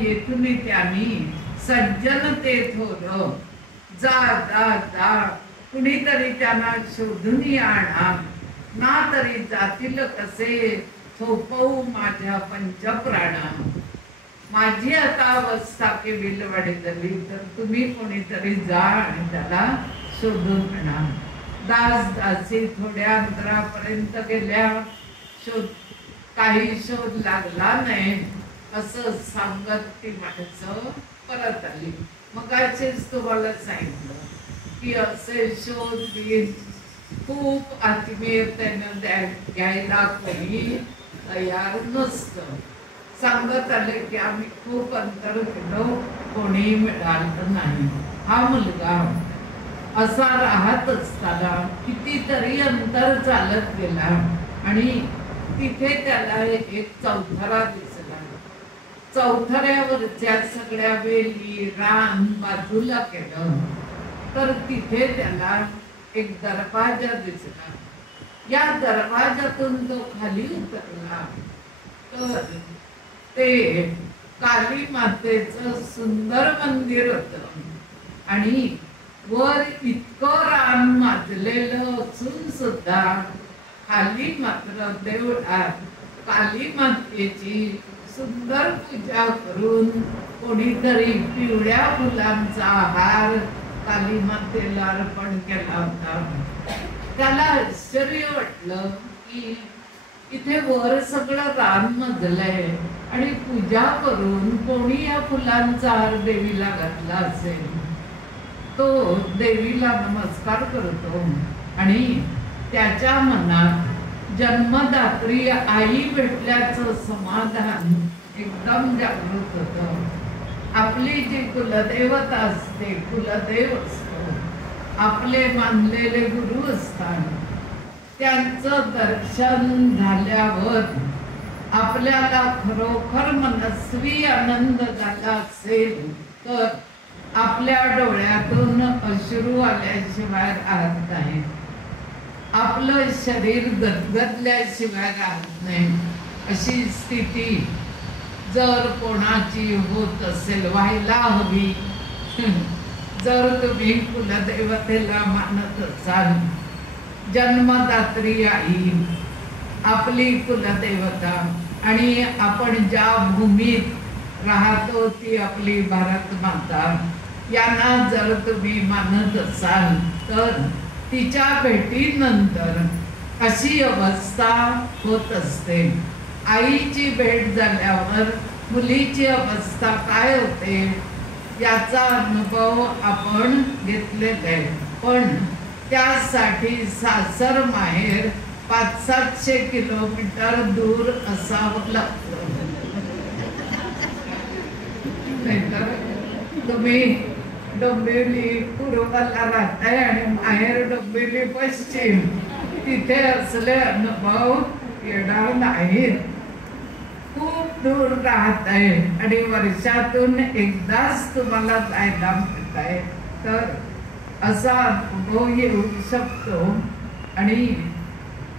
येथून त्यांनी सज्जन ते थोर जा जा जा कुणीतरी त्यांना शोधून आणा ना तरी जातील कसे थोपवू माझ्या पंचप्राणा. माझी आता अवस्था केविल वाढली तर तुम्ही कोणीतरी जा आणि त्याला शोधून आणा. दास दासी थोड्या अंतरापर्यंत गेल्या. काही शोध लागला नाही असं सांगत ती माणसं परत आली. मग असेच तुम्हाला सांगितलं की असे शोध खूप आत्मीयतेनं घ्यायला कोणी तयार नसतं. सांगत आले की आम्ही खूप अंतर गेलो कोणी मिळालं नाही. हा मुलगा असा राहत असताना कितीतरी अंतर चालत गेला आणि तिथे त्याला एक चौथरा दिसला. चौथऱ्यावरच्या सगळ्या वेली रान बाजूला केलं तर तिथे त्याला एक दरवाजा दिसला. या दरवाजातून तो खाली उतरला तर ते काली मातेचं सुंदर मंदिर होतं आणि वर इतकं रान माजलेलं असून सुद्धा खाली मात्र देवळात काली मातेची सुंदर पूजा करून कोणीतरी पिवळ्या फुलांचा हार काली मातेला अर्पण केला होता. त्याला आश्चर्य वाटलं की इथे वर सगळं रान मजलंय आणि पूजा करून कोणी या फुलांचा हार देवीला घातला असेल. तो देवीला नमस्कार करतो आणि त्याच्या मनात जन्मदात्री आई भेटल्याचं समाधान एकदम जागृत होतं. आपली जी कुलदेवता असते, कुलदेव असतो, आपले मानलेले गुरु असतात, त्यांचं दर्शन झाल्यावर आपल्याला खरोखर मनस्वी आनंद झाला असेल तर आपल्या डोळ्यातून अश्रू आल्याशिवाय राहत नाही. आपलं शरीर गदगदल्याशिवाय राहत नाही. अशी स्थिती जर कोणाची होत असेल, व्हायला हवी. जर तुम्ही कुलदेवतेला मानत असाल, जन्मदात्री आई आपली कुलदेवता आणि आपण ज्या भूमीत राहतो ती आपली भारत माता, यांना जर तुम्ही मानत असाल तर तिच्या भेटीनंतर अशी अवस्था होत असते. आईची भेट झाल्यावर मुलीची अवस्था काय होते याचा अनुभव आपण घेतलेला आहे. पण त्यासाठी सासर माहेर 500-700 किलोमीटर दूर असावं लागतं. तुम्ही डोंबिवली पूर्वला राहताय आणि माहेर डोंबिवली पश्चिम, तिथे असले अनुभव येणार नाहीत. खूप दूर राहत आहे आणि वर्षातून एकदाच तुम्हाला जायला मिळत आहे तर असा अनुभव येऊ शकतो. आणि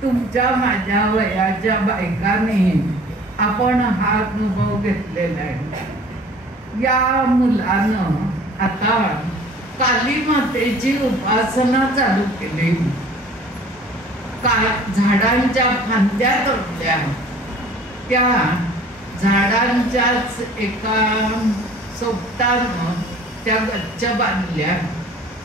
तुमच्या माझ्या वयाच्या बायकांनी आपण हा अनुभव घेतलेला आहे. या मुलानं आता काली मातेची उपासना चालू केली. झाडांच्या फांद्या तोडल्या, त्या झाडांच्याच एका सोबतानं त्या गच्च बांधल्या,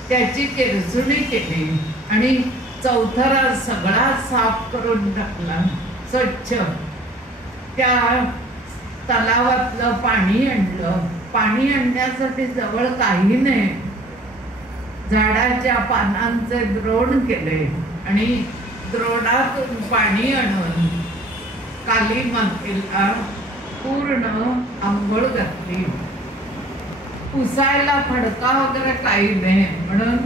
त्याची केरसुणी केली आणि चौथरा सगळा साफ करून टाकला स्वच्छ. त्या तलावातलं पाणी आणलं. पाणी आणण्यासाठी जवळ काही नाही, झाडाच्या पानांचे द्रोण केले आणि द्रोणातून पाणी आणून काली मातेला पूर्ण आंघोळ घातली. पुसायला फडका वगैरे काही नाही म्हणून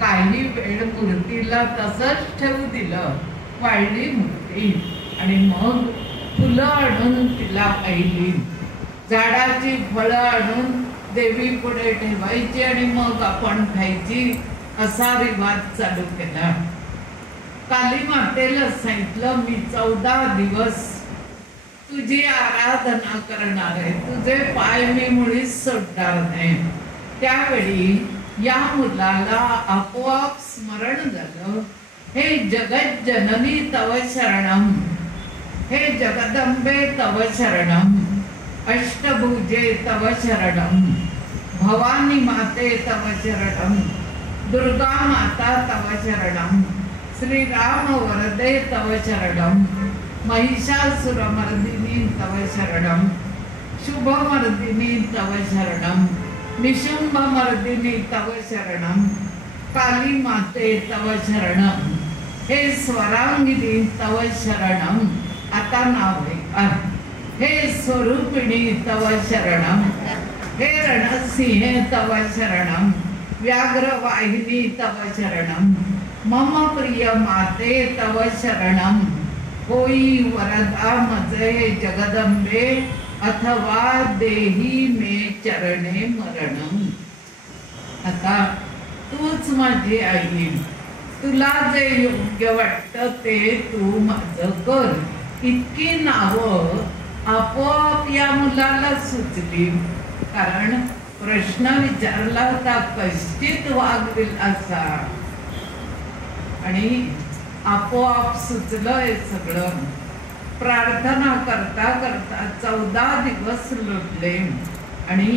काही वेळ मूर्तीला तसंच ठेवू दिलं, वाळली मूर्ती. आणि मग फुलं आणून तिला पाहिली, झाडाची फळं आणून देवी पुढे ठेवायची आणि मग आपण खायची, असा रिवाज चालू केला. काली मातेला सांगितलं, मी 14 दिवस तुझी आराधना करणार आहे, तुझे पाय मी मुळीच सोडणार नाही. त्यावेळी या मुलाला आपोआप स्मरण झालं, हे जगत जननी तव शरणम, हे जगदंबे तव शरणम, अष्टभुजे तव शरणम, भवानी माते तव शरणम, दुर्गा माता तव शरणम, श्रीराम वरदे तव शरणम, महिषासुरमर्दिनी तव शरणम, शुभमर्दिनी तव शरणम, निशुंभमर्दिनी तव शरणम, काली माते तव शरणम, हे स्वरांगिनी तव शरणम. आता नाव आहे, हे स्वरूपिणी तव शरणम, हे रणसिंहे तव शरणम, व्याघ्रवाहिनी तव शरणम, मम प्रिय माते तव शरणम, होई वरदा मजे जगदंबे, अथवा देही मे चरणे मरणम. आता तूच माझी आई, तुला जे योग्य वाटतं ते तू माझं कर. इतकी नावं आपोआप या मुलाला सुचली, कारण प्रश्न विचारला होता कश्चित वागविल असा, आणि आपोआप सुचलं हे सगळं. प्रार्थना करता करता 14 दिवस लोटले आणि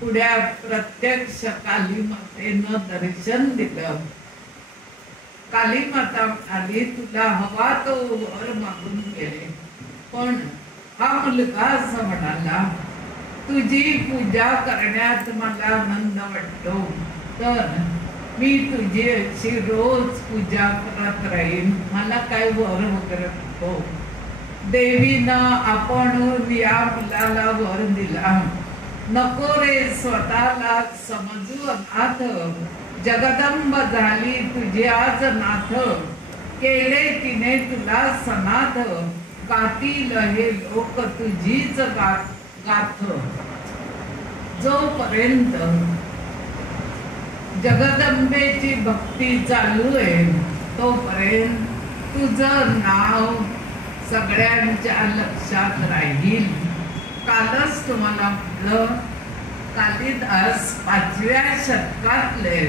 पुढ्या प्रत्यक्ष काली मातेनं दर्शन दिलं. काली माता आली, तुला हवा तो वर मागून गेले, पण हा मुलगा असं म्हणाला, तुझी पूजा करण्यात मला आनंद वाटतो, तर मी तुझी अशी रोज पूजा करत राहीन, मला काय वर वगैरे नको. देवीनं आपण या मुलाला वर दिला, नको रे स्वतःला समजू अनाथ, जगदंब झाली तुझी आज नाथ, केले तिने तुला सनाथ, गातील हे लोक तुझीच गाथ. जोपर्यंत जगदंबेची भक्ती चालू आहे तोपर्यंत तुझं नाव सगळ्यांच्या लक्षात राहील. कालच तुम्हाला म्हटलं, कालिदास 5व्या शतकातले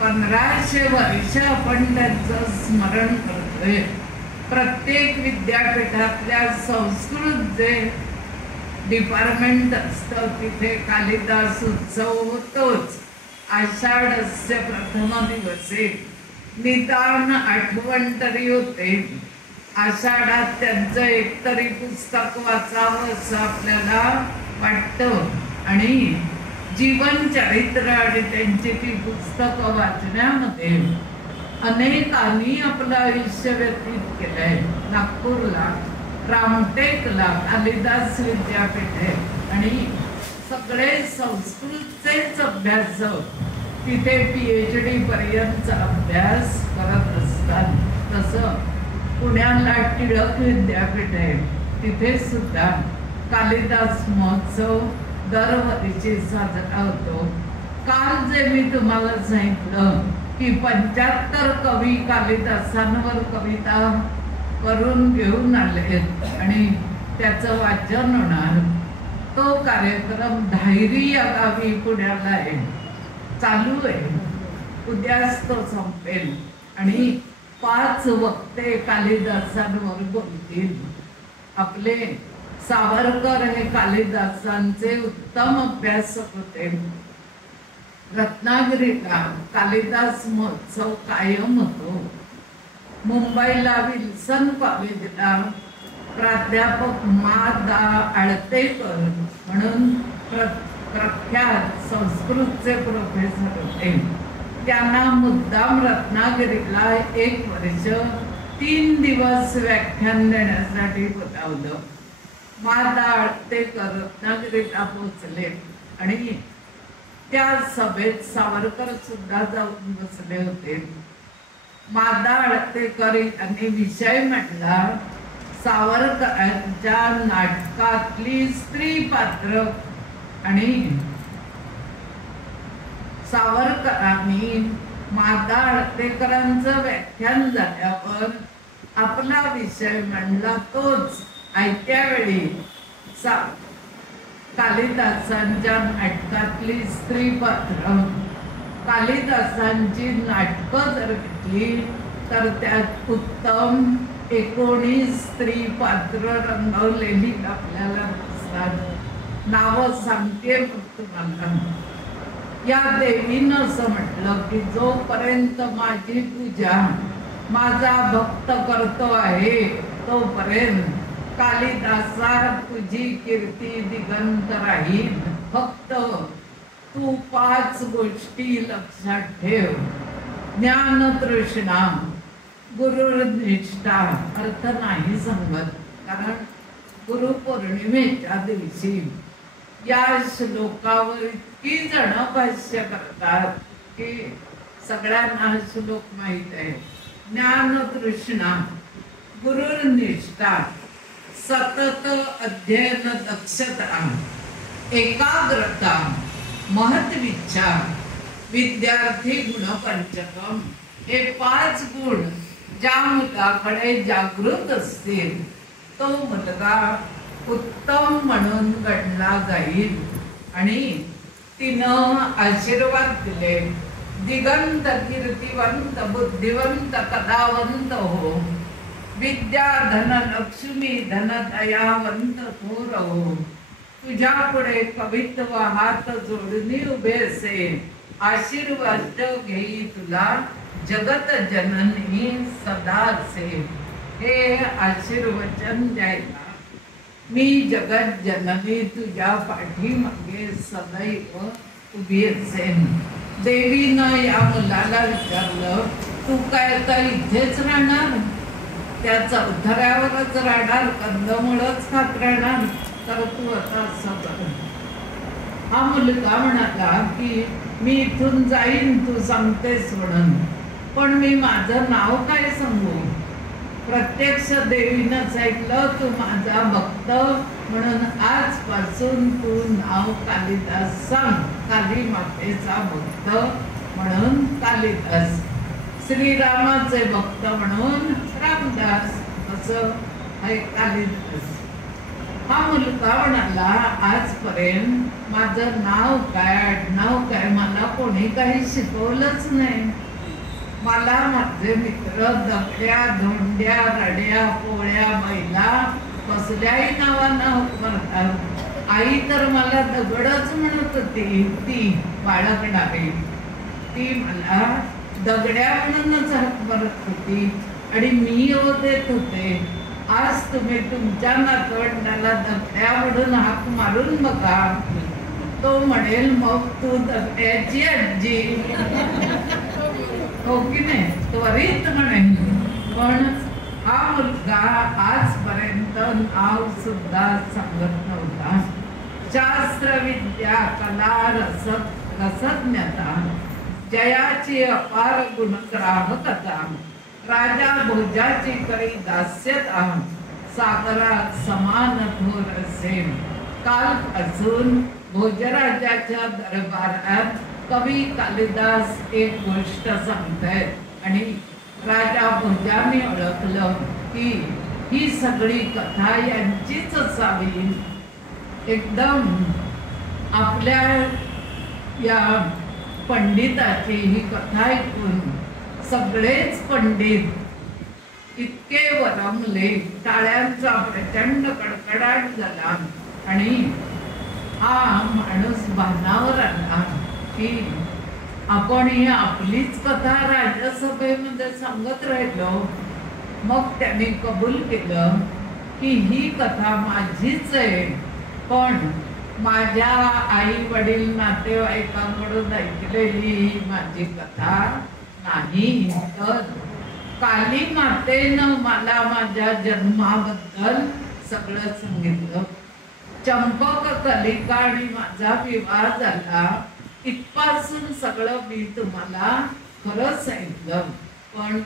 1500 वर्ष आपण त्यांचं स्मरण करतोय. प्रत्येक विद्यापीठातल्या संस्कृत जे डिपार्टमेंट असतं तिथे कालिदास उत्सव होतोच. आषाढस्य प्रथम दिवसे निदान आठवण तरी होते. आषाढात त्यांचं एकतरी पुस्तक वाचावं असं आपल्याला वाटतं, आणि जीवन चरित्र आणि त्यांची ती पुस्तकं वाचण्यामध्ये अनेकांनी आपलं आयुष्य व्यतीत केलंय. नागपूरला रामटेकला कालिदास विद्यापीठ आहे आणि सगळे संस्कृतचेच अभ्यासक तिथे PhD पर्यंत अभ्यास करत असतात. तसं पुण्याला टिळक विद्यापीठ आहे, तिथे सुद्धा कालिदास महोत्सव दरवर्षी साजरा होतो. काल जे मी तुम्हाला सांगितलं की 75 कवी कालिदासांवर कविता करून घेऊन आले आणि त्याचं वाचन होणार, तो कार्यक्रम धायरी या गावी पुण्याला आहे, चालू आहे. उद्याच तो संपेल आणि 5 वक्ते कालिदासांवर बोलतील. आपले सावरकर हे कालिदासांचे उत्तम अभ्यासक होते. रत्नागिरीला कालिदास महोत्सव कायम होतो. मुंबईला विल्सन कॉलेजला प्राध्यापक मा.दा. आळतेकर म्हणून प्रख्यात संस्कृतचे प्रोफेसर होते. त्यांना मुद्दाम रत्नागिरीला 1 वर्ष 3 दिवस व्याख्यान देण्यासाठी बोलावलं. मा.दा. आळतेकर रत्नागिरीला पोहोचले आणि त्या सभेत सावरकर सुद्धा जाऊन बसले होते. मा.दा. आळतेकर यांनी विषय म्हटला, सावरकरांच्या नाटकातली स्त्री पात्र. आणि सावरकरांनी मा.दा. आळतेकरांचं व्याख्यान झाल्यावर आपला विषय म्हणला तोच, आयत्या वेळी कालिदासांच्या नाटकातली स्त्री पात्र, कालिदासांची नाटकं जर घेतली तर त्यात उत्तम 19 स्त्री पात्र रंगवलेली आपल्याला दिसतात. नावं सांगते तुम्हाला. या देवीनं असं म्हटलं की जोपर्यंत माझी पूजा माझा भक्त करतो आहे तोपर्यंत कालिदासा तुझी कीर्ती दिगंत राहील. फक्त तू 5 गोष्टी लक्षात ठेव. ज्ञानतृष्णा, गुरुनिष्ठा, अर्थ नाही सांगत कारण गुरुपौर्णिमेच्या दिवशी या श्लोकावर इतकी जण भाष्य करतात की सगळ्यांना श्लोक माहित आहे. ज्ञानतृष्णा, गुरुनिष्ठा, सतत अध्ययन दक्षता, एकाग्रता, महत्विच्छा, विद्यार्थी गुणपंचकम, हे 5 गुण ज्या मुलाकडे जागृत असतील तो मुलगा उत्तम म्हणून गणला जाईल. आणि तिनं आशीर्वाद दिले, दिगंत कीर्तिवंत बुद्धिवंत कलावंत हो, विद्या धन लक्ष्मी धन दयावंत थोर हो, तुझ्या पुढे कवित्व हात जोडून उभे असे, आशीर्वाद घेई तुला जगत जननी सदा असे. हे आशीर्वचन द्यायला मी जगत जननी तुझ्या पाठीमागे सदैव उभी असेन. देवीनं या मुलाला विचारलं, तू काय आता इथेच राहणार? त्या चौथऱ्यावरच राहणार, कंदमुळच खात राहणार? तर तू आता असं कर. हा मुलगा म्हणाला की मी इथून जाईन तू सांगतेस म्हणून, पण मी माझं नाव काय सांगू? प्रत्यक्ष देवीनं सांगितलं तू माझा भक्त म्हणून आजपासून तू नाव कालिदास सांग. काली मातेचा भक्त म्हणून कालिदास, श्रीरामाचे भक्त म्हणून रामदास, असं आहे कालिदास. हा मुलगा म्हणाला आजपर्यंत माझं नाव काय आडनाव काय मला कोणी काही शिकवलंच नाही. मला माझे मित्र दगड्या धोंड्या रड्या पोळ्या बैला कसल्याही नावानं म्हणतात. आई तर मला दगडच म्हणत होती, ती बाळगणारी ती मला दगड्या म्हणूनच हाक मारत होती आणि मी ओ देत होते. आज तुम्ही तुमच्या नातवंडाला दगड्या म्हणून हाक मारून बघा, तो म्हणेल मग तू दगड्याची आजी, हो की नाही? त्वरित म्हणेल. पण हा मुलगा आजपर्यंत नाव सुद्धा सांगत नव्हता. शास्त्र विद्या कला रसज्ञता, जयाची अपार गुणग्राहकता, राजा भोजाची करी दास्यता, सागरात समान थोर असे. कालपासून भोजराजाच्या दरबारात कवी कालिदास एक गोष्ट सांगतायत आणि राजा भोजाने ओळखलं की ही सगळी कथा यांचीच असावी. एकदम आपल्या या पंडिताची ही कथा ऐकून सगळेच पंडित इतके वरमले, टाळ्यांचा प्रचंड कडकडाट झाला आणि हा माणूस भानावर आला की आपण ही आपलीच कथा राज्यसभेमध्ये सांगत राहिलो. मग त्याने कबूल केलं की ही कथा माझीच आहे, पण माझ्या आई वडील नातेवाईकांकडून ऐकलेली ही माझी कथा नाही, तर काली मातेनं मला माझ्या जन्माबद्दल सगळं सांगितलं. चंपक कलिका आणि माझा विवाह झाला इथपासून सगळं मी तुम्हाला खरं सांगितलं. पण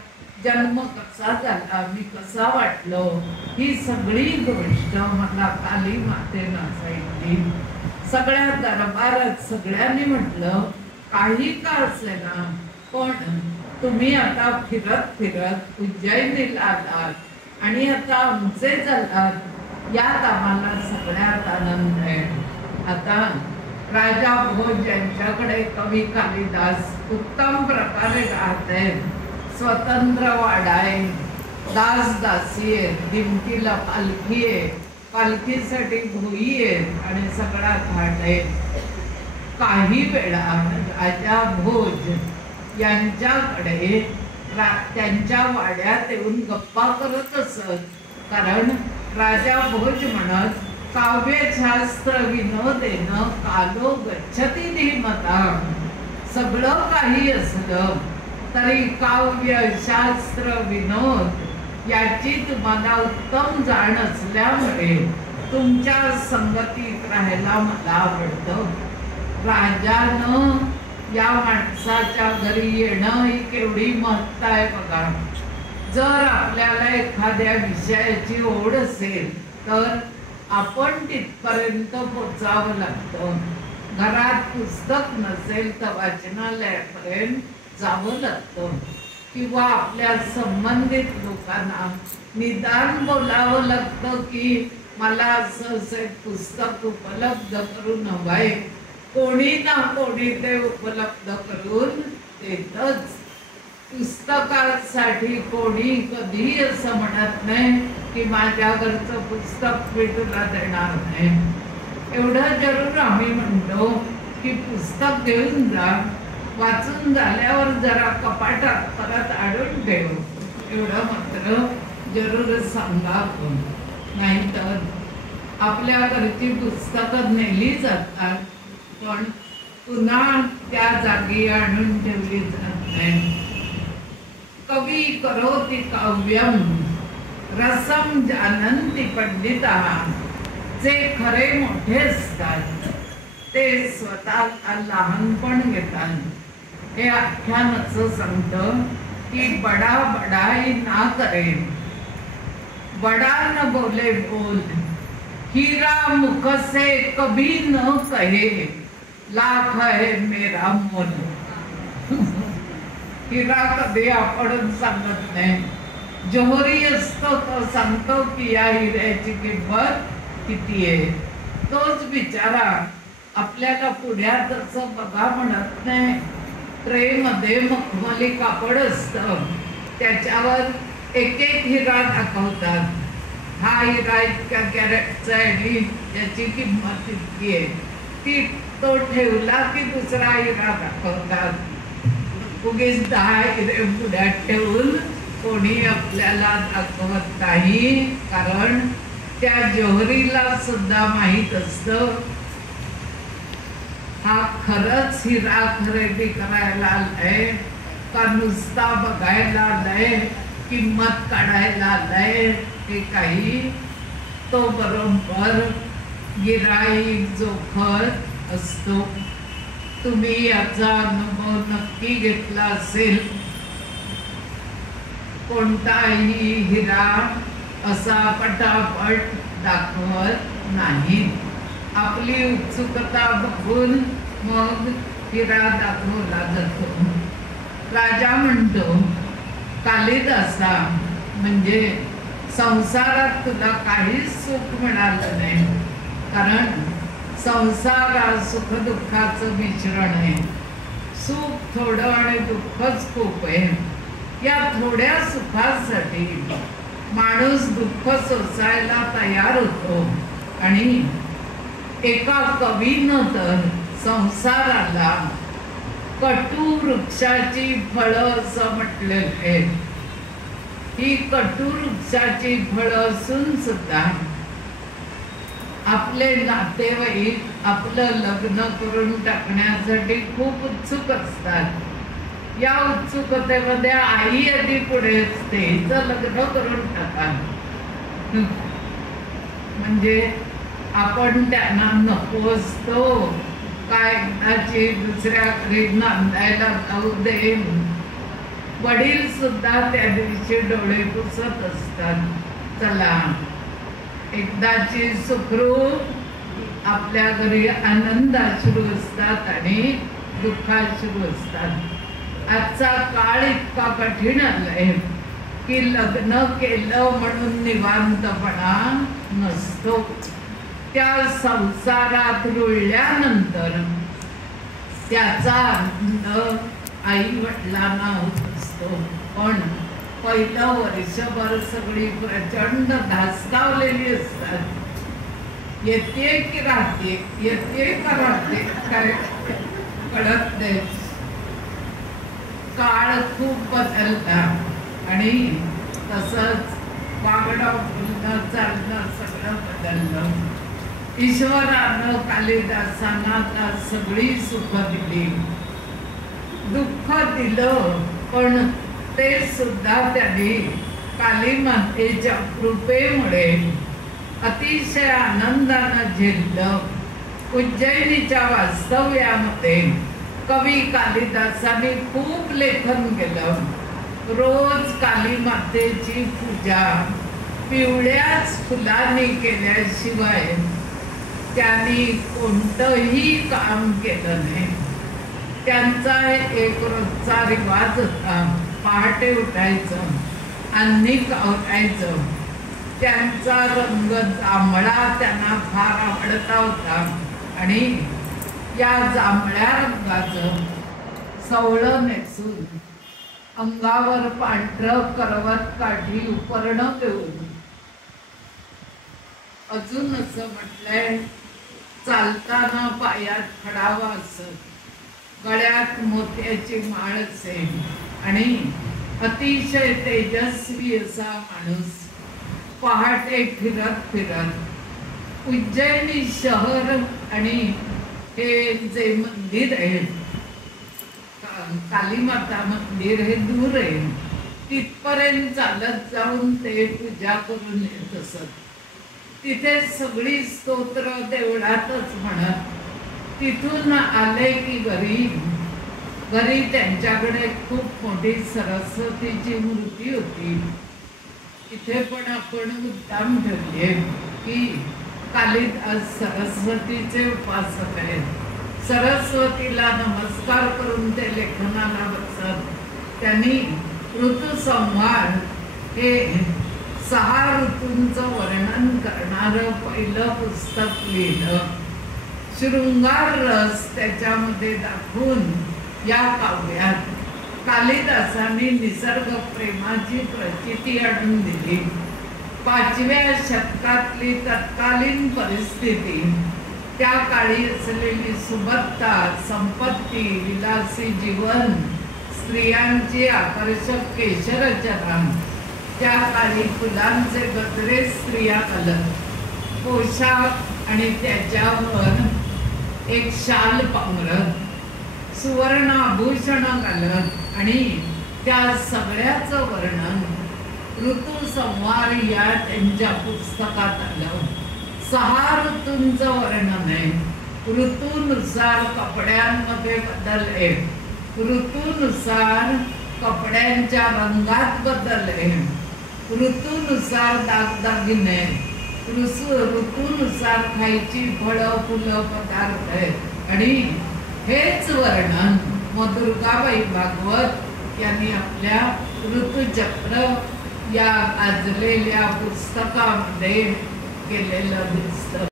जन्म कसा झाला, मी कसा वाटलो, ही सगळी गोष्ट मला काली मातेनं सांगितली. सगळ्या दरबारात सगळ्यांनी म्हटलं काही का असेना, पण तुम्ही आता फिरत फिरत उज्जैनीला आलात आणि आता आमचे झालात, यात आम्हाला सगळ्यात आनंद आहे. आता राजा भोज यांच्याकडे कवी कालिदास उत्तम प्रकारे राहत आहेत. स्वतंत्र वाडा आहे, दास दासी आहे, दिमतीला पालखी आहे, पालखीसाठी भोई आहेत आणि सगळा थाट आहे. काही वेळा राजा भोज यांच्याकडे त्यांच्या वाड्यात येऊन गप्पा करत असत. कारण राजा भोज म्हणत, काव्यशास्त्र विनोदेन कालो गच्छती धीमता. सगळं काही असलं तरी काव्य शास्त्र विनोद याची तुम्हाला उत्तम जाण असल्यामुळे तुमच्या संगतीत राहायला मला आवडतं. राजानं या माणसाच्या घरी येणं ही केवढी महत्ता आहे बघा. जर आपल्याला एखाद्या विषयाची ओढ असेल तर आपण तिथपर्यंत पोचावं लागतं. घरात पुस्तक नसेल तर वाचनालयापर्यंत जावं लागतं किंवा आपल्या संबंधित लोकांना निदान बोलावं लागतं की मला असं एक पुस्तक उपलब्ध करून हवंय. कोणी ना कोणी ते उपलब्ध करून देतच. पुस्तकासाठी कोणी कधी असं म्हणत नाही की माझ्या घरचं पुस्तक मी तुला देणार नाही. एवढं जरूर आम्ही म्हणतो की पुस्तक घेऊन जा, वाचून झाल्यावर जरा कपाटात परत आणून ठेव, एवढं मात्र जरूर सांगा. नाहीतर आपल्या घरची पुस्तकं नेली जातात पण पुन्हा त्या जागी आणून ठेवली जात नाही. कवी करोति काव्यम रसम जानन्ति पंडिताः. जे खरे मोठे असतात ते स्वतःला लहानपण घेतात. हे आख्यान असं सांगतं की बडा बडाई ना करे, बडा न बोले बोल, हीरा मुख से कभी न कहे, लाख है मेरा मोल. हिरा कधी आपण सांगत नाही. जोहरी असतो तो सांगतो की या हिऱ्याची किंमत किती आहे. तोच बिचारा आपल्याला पुण्यात असं बघा म्हणत नाही. ट्रेमध्ये मखमली कापड असतं, त्याच्यावर एक एक हिरा दाखवतात. हा हिरा इतक्या कॅरेटचा आहे आणि याची किंमत इतकी आहे. ती तो ठेवला की दुसरा हिरा दाखवतात. उगीच 10 हिरे पुढ्यात ठेवून कोणी आपल्याला दाखवत नाही. कारण त्या जोहरीला सुद्धा माहित असतं हा खरंच हिरा खरेदी करायला आलाय का नुसता बघायला आलाय, किंमत काढायला आलाय. हे काही तो बरोबर गिराईक जोखत असतो. तुम्ही याचा अनुभव नक्की घेतला असेल. कोणताही हिरा असा पटापट दाखवत नाही. आपली उत्सुकता बघून मग हिरा दाखवला जातो. राजा म्हणतो, कालिदासा, म्हणजे संसारात तुला काहीच सुख मिळालं नाही. कारण संसार हा सुख दुःखाचं मिश्रण आहे. सुख थोडं आणि दुःखच खूप आहे. या थोड्या सुखासाठी माणूस दुःख सोसायला तयार होतो. आणि एका कवीनं तर संसाराला कटू वृक्षाची फळं असं म्हटलेलं आहे. ही कटू वृक्षाची फळं असून सुद्धा आपले नातेवाईक आपलं लग्न करून टाकण्यासाठी खूप उत्सुक असतात. या उत्सुकतेमध्ये आई आधी पुढे असते, हिचं लग्न करून टाका. म्हणजे आपण त्यांना नको असतो काय एकदाची दुसऱ्या घरी नांदायला जाऊ दे. वडील सुद्धा त्या दिवशी डोळे पुसत असतात. चला एकदाची सुखरूप आपल्या घरी आनंदाश्रू असतात आणि दुःखाश्रू असतात. आजचा काळ इतका कठीण आलाय की लग्न केलं म्हणून निवांतपणा नसतो. त्या संसारात रुळल्यानंतर त्याचा आनंद आई वडिलांना होत असतो. पण पहिलं वर्षभर सगळी प्रचंड धास्तावलेली असतात. येते की राहते, येते का राहते काय कळत नाही. काळ खूप बदलला आणि तसंच वागणं बोलणं चालणं सगळं बदललं. ईश्वरानं कालिदासांना सगळी सुख दिली, दुःख दिलं, पण ते सुद्धा त्यांनी कालीमातेच्या कृपेमुळे अतिशय आनंदानं झेललं. उज्जैनीच्या वास्तव्यामध्ये कवी कालिदासांनी खूप लेखन केलं. रोज कालीमातेची पूजा पिवळ्याच फुलांनी केल्याशिवाय त्यांनी कोणतंही काम केलं नाही. त्यांचा एक रोजचा रिवाज होता, पहाटे उठायचं, अन्निक आवरायचं. त्यांचा रंग जांभळा त्यांना फार आवडता होता आणि या जांभळ्या रंगाचं सवळं नेसून अंगावर पांढरं करवत काठी उपरण घेऊन, अजून असं म्हटलंय, चालताना पायात खडावा असत, गळ्यात मोत्याची माळ असे आणि अतिशय तेजस्वी असा माणूस पहाटे फिरत फिरत उज्जैनी शहर आणि हे जे मंदिर आहे कालीमाता मंदिर हे दूर आहे, तिथपर्यंत चालत जाऊन ते पूजा करून येत असत. तिथे सगळी स्तोत्र देवळातच म्हणत. तिथून आले की घरी त्यांच्याकडे खूप मोठी सरस्वतीची मूर्ती होती. इथे पण आपण मुद्दाम ठेवले की कालिदास सरस्वतीचे उपासक आहेत. सरस्वतीला नमस्कार करून ते लेखनाला बसत. त्यांनी ऋतुसंहार हे 6 ऋतूंचं वर्णन करणारं पहिलं पुस्तक लिहिलं. शृंगार रस त्याच्यामध्ये दाखवून या काव्यात कालिदासांनी निसर्ग प्रेमाची प्रचिती आणून दिली. 5व्या शतकातली तत्कालीन परिस्थिती, त्या काळी असलेली सुबत्ता, संपत्ती, विलासी जीवन, स्त्रियांची आकर्षक केशरचना, त्या काळी फुलांचे गजरे स्त्रिया घालत, पोशाख आणि त्याच्यावर एक शाल पांघरत, सुवर्ण आभूषण घालत आणि त्या सगळ्याचं वर्णन ऋतुसंहार या त्यांच्या पुस्तकात आलं. 6 ऋतूंचं वर्णन आहे. ऋतूनुसार कपड्यांमध्ये बदल आहे, ऋतूनुसार कपड्यांच्या रंगात बदल आहे, ऋतूनुसार दागदागिने, ऋतूनुसार खायची फळं फुलं पदार्थ आहेत. आणि हेच वर्णन मग दुर्गाबाई भागवत यांनी आपल्या ऋतुचक्र या गाजलेल्या पुस्तकामध्ये केलेलं दिसतं.